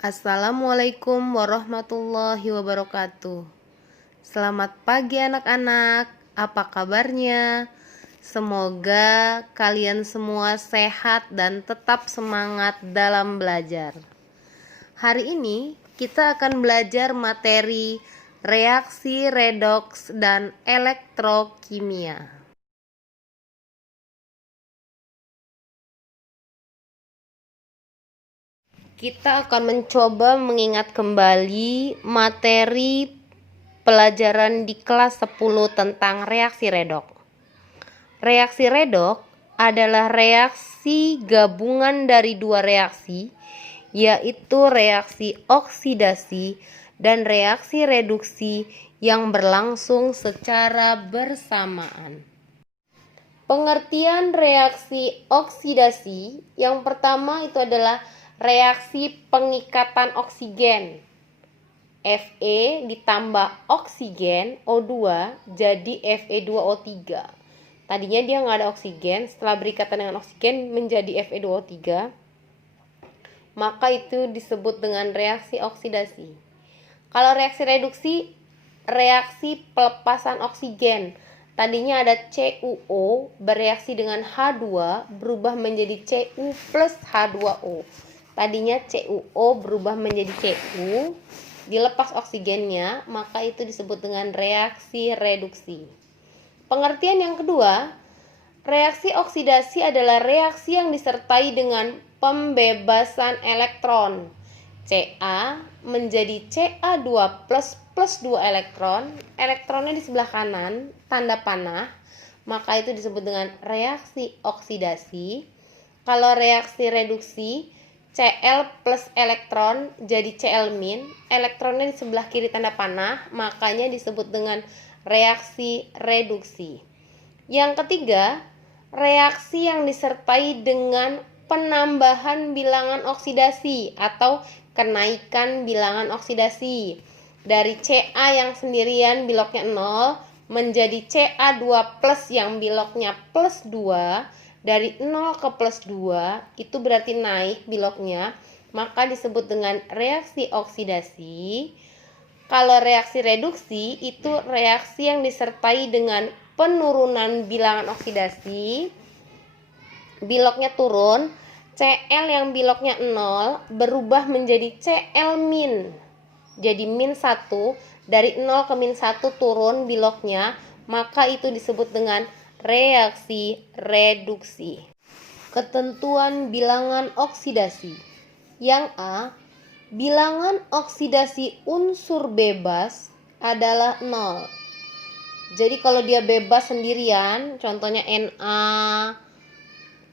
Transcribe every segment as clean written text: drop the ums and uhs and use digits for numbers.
Assalamualaikum warahmatullahi wabarakatuh. Selamat pagi anak-anak, apa kabarnya? Semoga kalian semua sehat dan tetap semangat dalam belajar. Hari ini kita akan belajar materi reaksi redoks dan elektrokimia. Kita akan mencoba mengingat kembali materi pelajaran di kelas 10 tentang reaksi redok. Reaksi redok adalah reaksi gabungan dari dua reaksi, yaitu reaksi oksidasi dan reaksi reduksi yang berlangsung secara bersamaan. Pengertian reaksi oksidasi yang pertama itu adalah reaksi pengikatan oksigen. Fe ditambah oksigen O2 jadi Fe2O3. Tadinya dia nggak ada oksigen, setelah berikatan dengan oksigen menjadi Fe2O3, maka itu disebut dengan reaksi oksidasi. Kalau reaksi reduksi, reaksi pelepasan oksigen. Tadinya ada CuO bereaksi dengan H2 berubah menjadi Cu plus H2O. Tadinya CuO berubah menjadi Cu, dilepas oksigennya, maka itu disebut dengan reaksi reduksi. Pengertian yang kedua, reaksi oksidasi adalah reaksi yang disertai dengan pembebasan elektron. Ca menjadi Ca2 plus 2 elektron, elektronnya di sebelah kanan, tanda panah, maka itu disebut dengan reaksi oksidasi. Kalau reaksi reduksi, Cl plus elektron jadi Cl-, elektronnya di sebelah kiri tanda panah, makanya disebut dengan reaksi reduksi. Yang ketiga, reaksi yang disertai dengan penambahan bilangan oksidasi atau kenaikan bilangan oksidasi. Dari Ca yang sendirian biloknya 0 menjadi Ca2 plus yang biloknya plus 2, dari 0 ke plus 2 itu berarti naik biloknya, maka disebut dengan reaksi oksidasi. Kalau reaksi reduksi itu reaksi yang disertai dengan penurunan bilangan oksidasi, biloknya turun, Cl yang biloknya 0 berubah menjadi Cl-, jadi -1, dari 0 ke -1 turun biloknya, maka itu disebut dengan reaksi reduksi. Ketentuan bilangan oksidasi. Yang A, bilangan oksidasi unsur bebas adalah 0. Jadi kalau dia bebas sendirian, contohnya Na,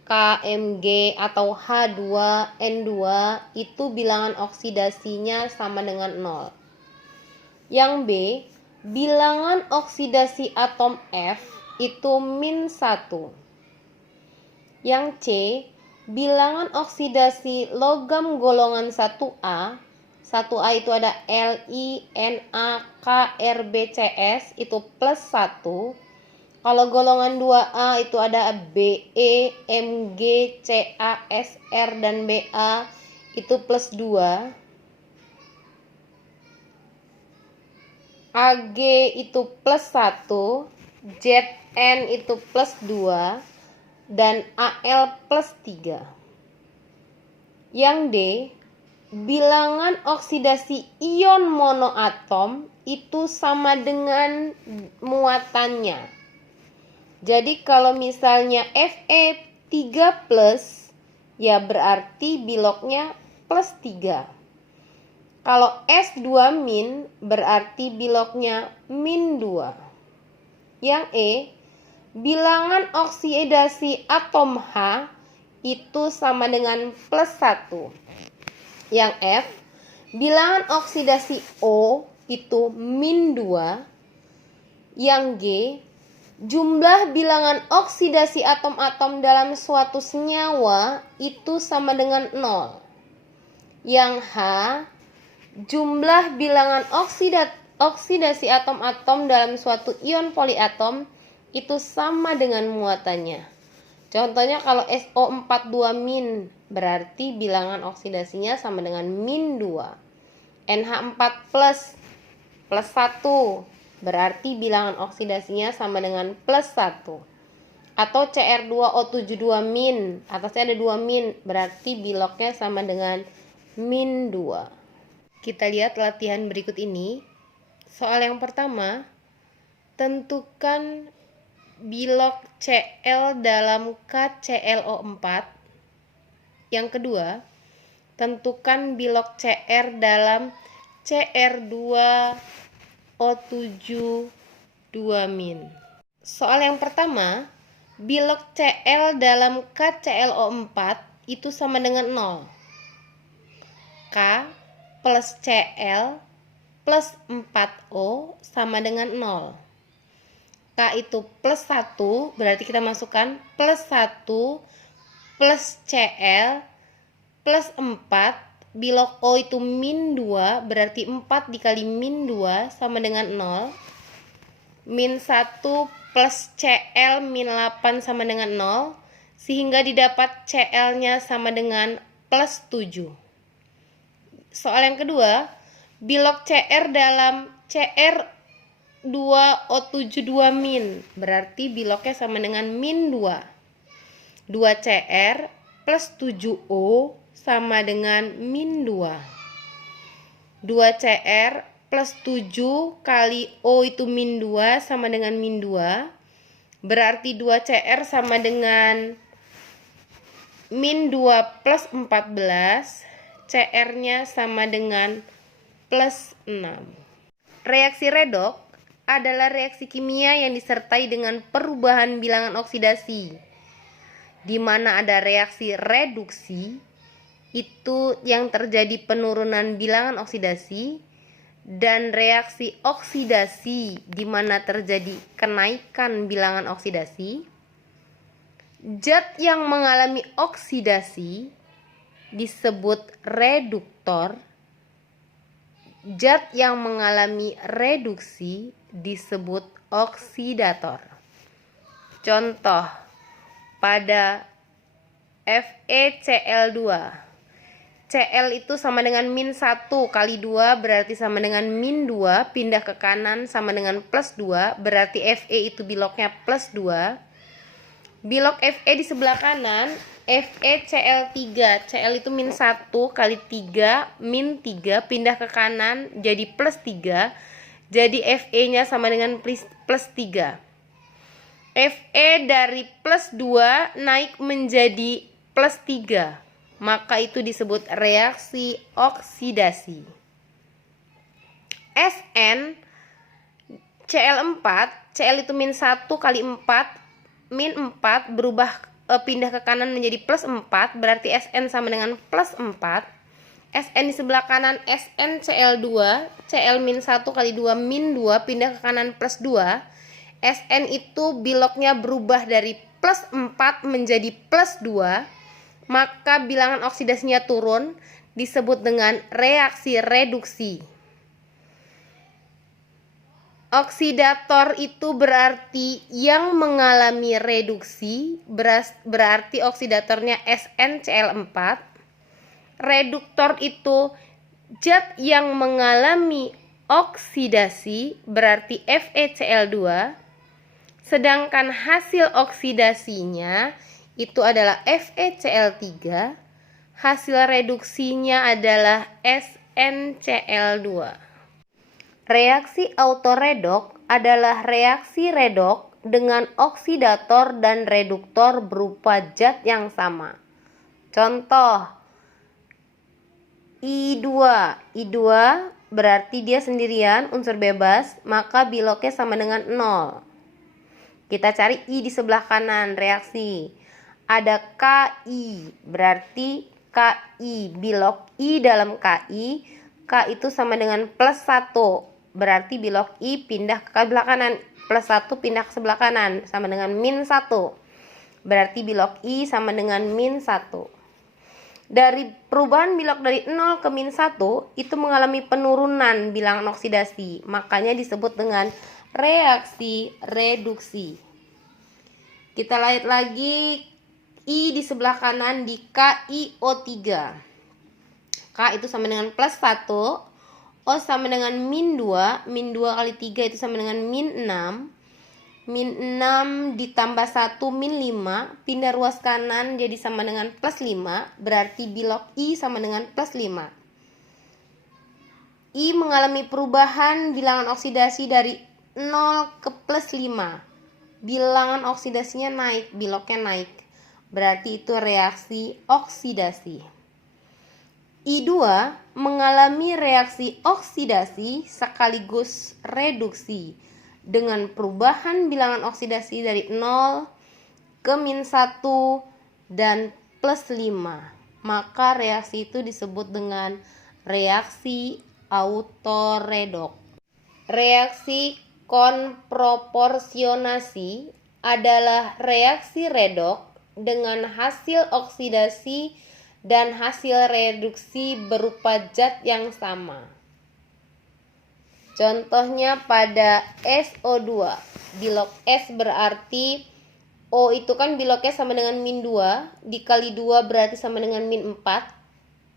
KMg atau H2N2, itu bilangan oksidasinya sama dengan 0. Yang B, bilangan oksidasi atom F itu -1. Yang C, bilangan oksidasi logam golongan 1A. 1A itu ada LiNaKRBCs itu +1. Kalau golongan 2A itu ada BeMgCasR dan Ba itu +2. Ag itu +1, Zn itu +2, dan Al +3. Yang D, bilangan oksidasi ion monoatom itu sama dengan muatannya. Jadi kalau misalnya Fe3+, ya berarti biloknya +3. Kalau S2- berarti biloknya -2. Yang E, bilangan oksidasi atom H itu sama dengan +1. Yang F, bilangan oksidasi O itu -2. Yang G, jumlah bilangan oksidasi atom-atom dalam suatu senyawa itu sama dengan 0. Yang H, jumlah bilangan oksidasi atom-atom dalam suatu ion poliatom itu sama dengan muatannya. Contohnya kalau SO42- berarti bilangan oksidasinya sama dengan -2. NH4+ plus 1 berarti bilangan oksidasinya sama dengan +1. Atau Cr2O72- atasnya ada 2- berarti biloknya sama dengan -2. Kita lihat latihan berikut ini. Soal yang pertama, tentukan bilok Cl dalam KClO4. Yang kedua, tentukan bilok Cr dalam Cr2O7 2-. Soal yang pertama, bilok Cl dalam KClO4 itu sama dengan 0. K plus Cl plus 4O sama dengan 0. K itu plus 1, berarti kita masukkan plus 1 plus Cl plus 4, bilok O itu -2, berarti 4 dikali -2 sama dengan 0. -1 plus Cl -8 sama dengan 0, sehingga didapat Cl-nya sama dengan plus 7. Soal yang kedua, bilok Cr dalam Cr2O7 2-, berarti biloknya sama dengan -2. 2Cr plus 7O sama dengan -2. 2Cr plus 7 kali O itu -2 sama dengan -2. Berarti 2Cr sama dengan -2 plus 14. Cr-nya sama dengan plus 6. Reaksi redoks adalah reaksi kimia yang disertai dengan perubahan bilangan oksidasi. Di mana ada reaksi reduksi, itu yang terjadi penurunan bilangan oksidasi, dan reaksi oksidasi di mana terjadi kenaikan bilangan oksidasi. Zat yang mengalami oksidasi disebut reduktor. Zat yang mengalami reduksi disebut oksidator. Contoh pada FeCl2. Cl itu sama dengan -1 kali 2 berarti sama dengan -2, pindah ke kanan sama dengan +2, berarti Fe itu biloknya +2. Bilok Fe di sebelah kanan, FeCl3. Cl itu -1 kali 3, -3, pindah ke kanan jadi +3. Jadi Fe-nya sama dengan +3. Fe dari +2 naik menjadi +3. Maka itu disebut reaksi oksidasi. Sn Cl4, Cl itu -1 kali 4, -4 berubah pindah ke kanan menjadi +4, berarti Sn sama dengan +4. Sn di sebelah kanan SnCl2, Cl -1 kali 2 -2 pindah ke kanan +2. Sn itu biloknya berubah dari +4 menjadi +2, maka bilangan oksidasinya turun, disebut dengan reaksi reduksi. Oksidator itu berarti yang mengalami reduksi, berarti oksidatornya SnCl4. Reduktor itu zat yang mengalami oksidasi, berarti FeCl2. Sedangkan hasil oksidasinya itu adalah FeCl3. Hasil reduksinya adalah SnCl2. Reaksi autoredoks adalah reaksi redoks dengan oksidator dan reduktor berupa zat yang sama. Contoh I2. I2 berarti dia sendirian, unsur bebas, maka biloknya sama dengan 0. Kita cari I di sebelah kanan reaksi. Ada Ki, berarti Ki, bilok I dalam Ki, K itu sama dengan +1. Berarti bilok I pindah ke sebelah kanan, +1 pindah ke sebelah kanan sama dengan -1. Berarti bilok I sama dengan -1. Dari perubahan bilok dari 0 ke -1 itu mengalami penurunan bilangan oksidasi, makanya disebut dengan reaksi reduksi. Kita lihat lagi I di sebelah kanan di KiO3. K itu sama dengan plus 1, O sama dengan min 2, min 2 kali 3 itu sama dengan min 6. Min 6 ditambah 1 min 5, pindah ruas kanan jadi sama dengan plus 5, berarti bilog I sama dengan plus 5. I mengalami perubahan bilangan oksidasi dari 0 ke plus 5. Bilangan oksidasinya naik, bilognya naik. Berarti itu reaksi oksidasi. I2 mengalami reaksi oksidasi sekaligus reduksi dengan perubahan bilangan oksidasi dari 0 ke min 1 dan plus 5. Maka reaksi itu disebut dengan reaksi autoredok. Reaksi konproporsionasi adalah reaksi redok dengan hasil oksidasi dan hasil reduksi berupa zat yang sama. Contohnya pada SO2, bilog S berarti O itu kan bilognya sama dengan min 2, dikali 2 berarti sama dengan min 4,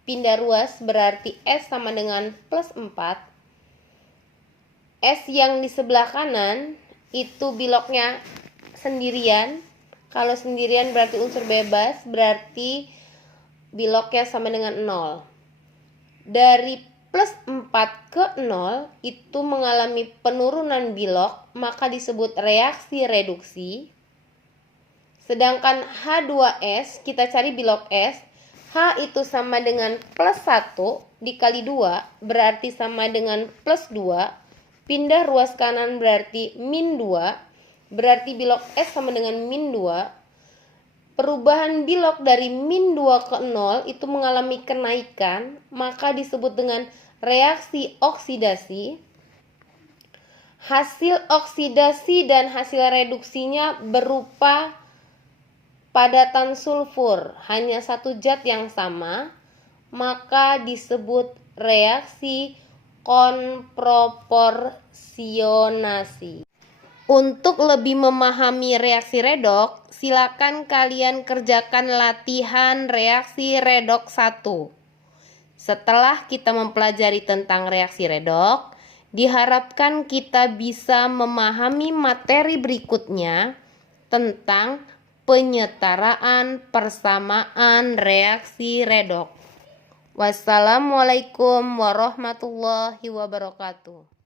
pindah ruas berarti S sama dengan plus 4. S yang di sebelah kanan itu bilognya sendirian. Kalau sendirian berarti unsur bebas, berarti bilognya sama dengan 0. Dari plus 4 ke 0 itu mengalami penurunan bilog, maka disebut reaksi reduksi. Sedangkan H2S, kita cari bilog S, H itu sama dengan plus 1 dikali 2 berarti sama dengan plus 2, pindah ruas kanan berarti min 2, berarti bilog S sama dengan min 2. Perubahan bilog dari min 2 ke 0 itu mengalami kenaikan, maka disebut dengan reaksi oksidasi. Hasil oksidasi dan hasil reduksinya berupa padatan sulfur, hanya satu zat yang sama, maka disebut reaksi konproporsionasi. Untuk lebih memahami reaksi redok, silakan kalian kerjakan latihan reaksi redok 1. Setelah kita mempelajari tentang reaksi redok, diharapkan kita bisa memahami materi berikutnya tentang penyetaraan persamaan reaksi redok. Wassalamualaikum warahmatullahi wabarakatuh.